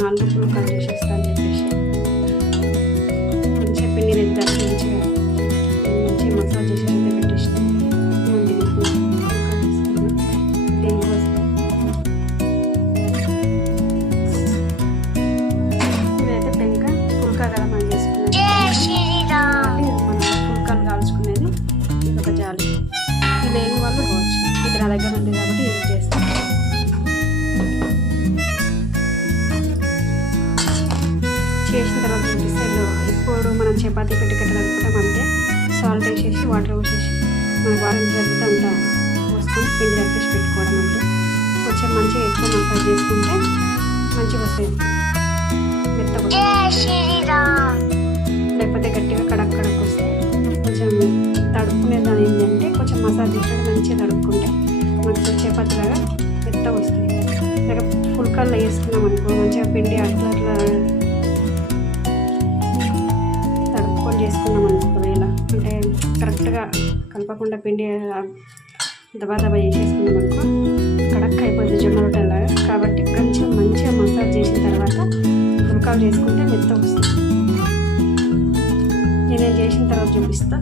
4 పుల్కాలు చేసేస్తా అని చెప్పేసి మంచిగా పిండి ఎంత మంచిగా మసాజ్ చేసేసి పెట్టేసి ఇదైతే పెంక పుల్కా కదా మనం చేసుకునేది మనం పుల్కాలు కాల్చుకునేది. ఇది ఒక జాలి, ఇది లేని వాళ్ళు కావచ్చు. ఇది నా దగ్గర ఉంది కాబట్టి ఇది చేస్తాను. చేసిన తర్వాత చూపిస్తే ఇప్పుడు మనం చపాతీ పెట్టి కట్టాలనుకుంటాం అంతే. సాల్ట్ వేసేసి వాటర్ వేసేసి మనకు వాటర్ జరిగితే అంతా పోసుకొని పిండి కలిపేసి పెట్టుకోవడం అంటే కొంచెం మంచిగా ఎక్కువ మసాజ్ చేసుకుంటే మంచిగా వస్తుంది, మెత్తగా. లేకపోతే గట్టిగా కడక్ కడక్ వస్తే కొంచెం తడుపుకునే దాని ఏంటంటే కొంచెం మసాజ్ చేసి మంచిగా తడుపుకుంటే మంచిగా చపాతీలాగా మెత్తగా వస్తుంది. లేక పుల్కాల్లో వేసుకున్నాం అనుకో మంచిగా పిండి అట్లా అట్లా చేసుకున్నాం అనుకో. ఒకవేళ అంటే కరెక్ట్గా కలపకుండా పిండి దబా దబా వేసేసుకున్నాం అనుకో కడక్ అయిపోతుంది జొన్న రొట్టెలాగా. కాబట్టి కొంచెం మంచిగా మసాజ్ చేసిన తర్వాత పుల్కాలు చేసుకుంటే మెత్త వస్తుంది. నేను చేసిన తర్వాత చూపిస్తా.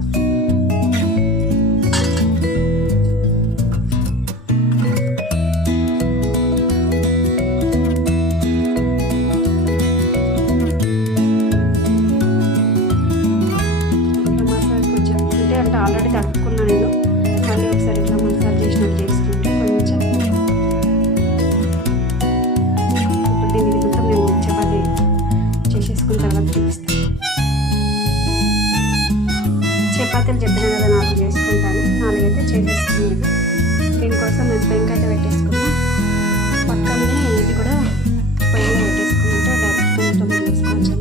ఆల్రెడీ తడుపుకున్నా నేను, మళ్ళీ ఒకసారి ఇట్లా మసాజ్ చేసినట్టు చేసుకుంటే కొంచెం ఇప్పుడు దీనికి మొత్తం నేను చపాతీ చేసేసుకున్న తర్వాత చూపిస్తాను. చపాతీలు చెప్పినా కదా 4 చేసుకుంటాను, 4 అయితే చేసేసుకున్నాను. దీనికోసం నేను పెంక అయితే పెట్టేసుకున్నాను. పక్కనే ఇది కూడా పొయ్యిలో పెట్టేసుకున్నట్టు డైరెక్ట్ పెంకతో వేసుకోవచ్చు.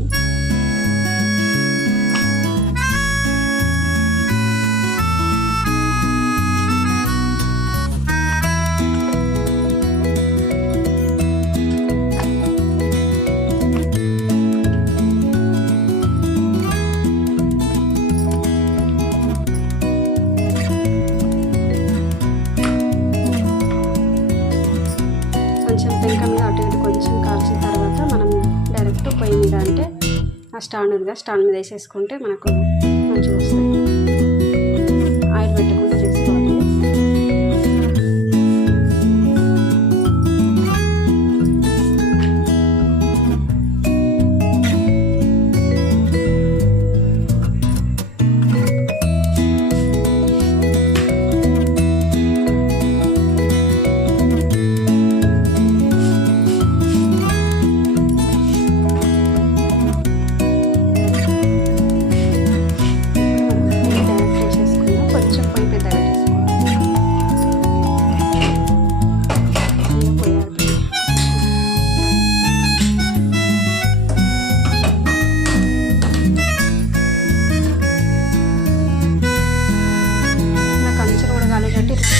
కొంచెం పెంక మీద అటు ఇటు కొంచెం కాల్చిన తర్వాత మనం డైరెక్ట్ పొయ్యి మీద అంటే ఆ స్టాండ్ ఉందిగా స్టాండ్ మీద వేసేసుకుంటే మనకు మంచిగా వస్తాయి. ఆయిల్ పెట్టకుండా చేసుకోవాలి.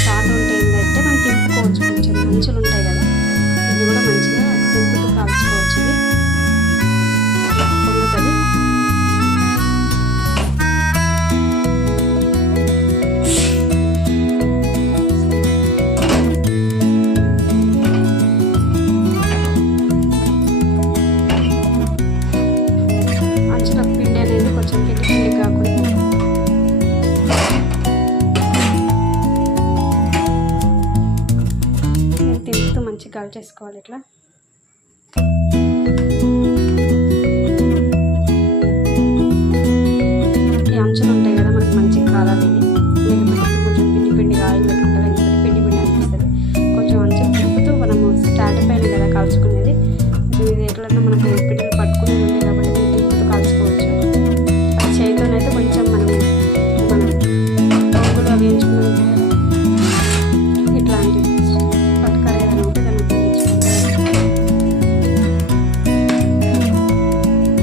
స్టార్ట్ ఉంటే ఏంటంటే మనం తిప్పుకోవచ్చు. కొంచెం మంచులు ఉంటాయి కదా, ఇవి కూడా మంచిగా తిప్పుతూ కాల్చుకోవచ్చు. ఇది పొంగుతుంది. అంచుల పిండి అనేది కొంచెం పిండి పిండి కాకుండా మంచిగా కాల్ చేసుకోవాలి. ఇట్లా ఈ అంచులు ఉంటాయి కదా మనకు మంచిగా కాలాలి. లేకపోతే కొంచెం పిండి పిండిగా ఆయిల్ పెట్టుకుంటే లేకపోతే పిండి పిండి అనిపిస్తుంది. కొంచెం అంచులు తిప్పుతూ మనము స్టాండ్ పైన కదా కాల్చుకునేది. ఇది ఎట్లన్నా మనకు పిండిలు పట్టుకునేది ఉంటాయి కాబట్టి దీన్ని తిప్పుతూ కాల్చుకోవచ్చు. అది చేతితోనైతే కొంచెం మనం పొంగులు అవి వేయించుకున్నాం కదా ఇట్లాంటివి పట్టుకర ఏదైనా ఉంటే దాన్ని ఉపయోగించుకుంటాం.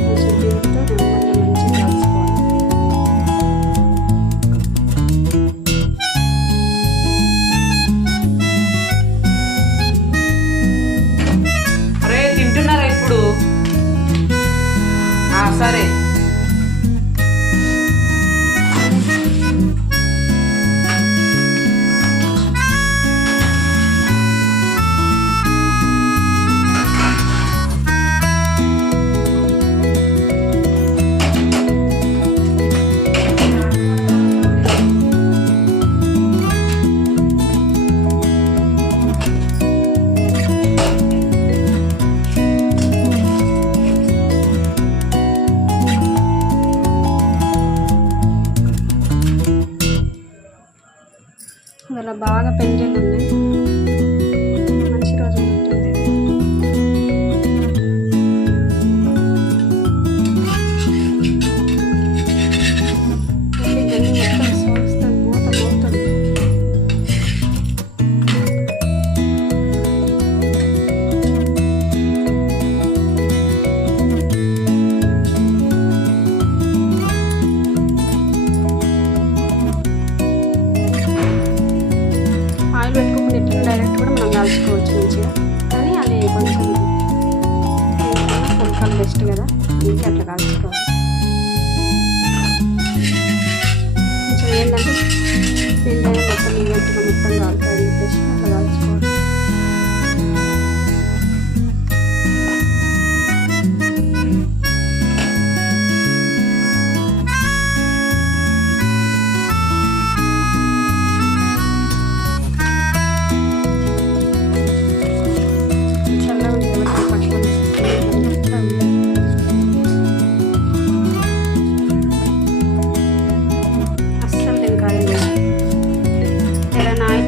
కొంచెం దీంతో నెమ్మదిగా మంచిగా కాల్చుకోవాలి. అరే తింటున్నారా ఇప్పుడు? సరే. టేస్ట్ కదా, అందుకే అట్లా కాల్చుకోవాలి. కొంచెం ఏంటంటే పిండి అనేది మొత్తం ఈవెంట్గా మొత్తం కాలుతుంది చెప్పేసి అట్లా కాల్చుకోవాలి.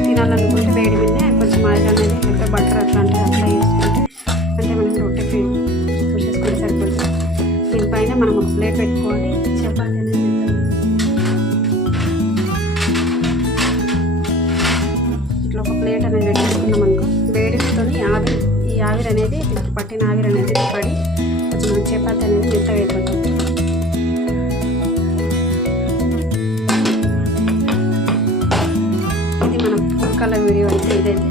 తినాలనుకుంటే వేడి మీద కొంచెం ఆయిల్ అనేది లేకపోతే బటర్ అట్లాంటివి అప్లై చేసుకుంటే అంటే మనం రొట్టెకి పూసేసుకుంటే సరిపోతుంది. దీనిపైన మనం ఒక ప్లేట్ పెట్టుకోవాలి. చపాతీ అనేది ఇట్లా ఒక ప్లేట్ అనేది పెట్టుకున్నాం అనుకో, వేడితో ఈ ఆవిరి అనేది పట్టిన ఆవిరి అనేది పడి కొంచెం చపాతీ అనేది మెత్తగా అయిపోతుంది. ఇది మన ఫుడ్ కలర్ వీడియో అయితే ఇదైతే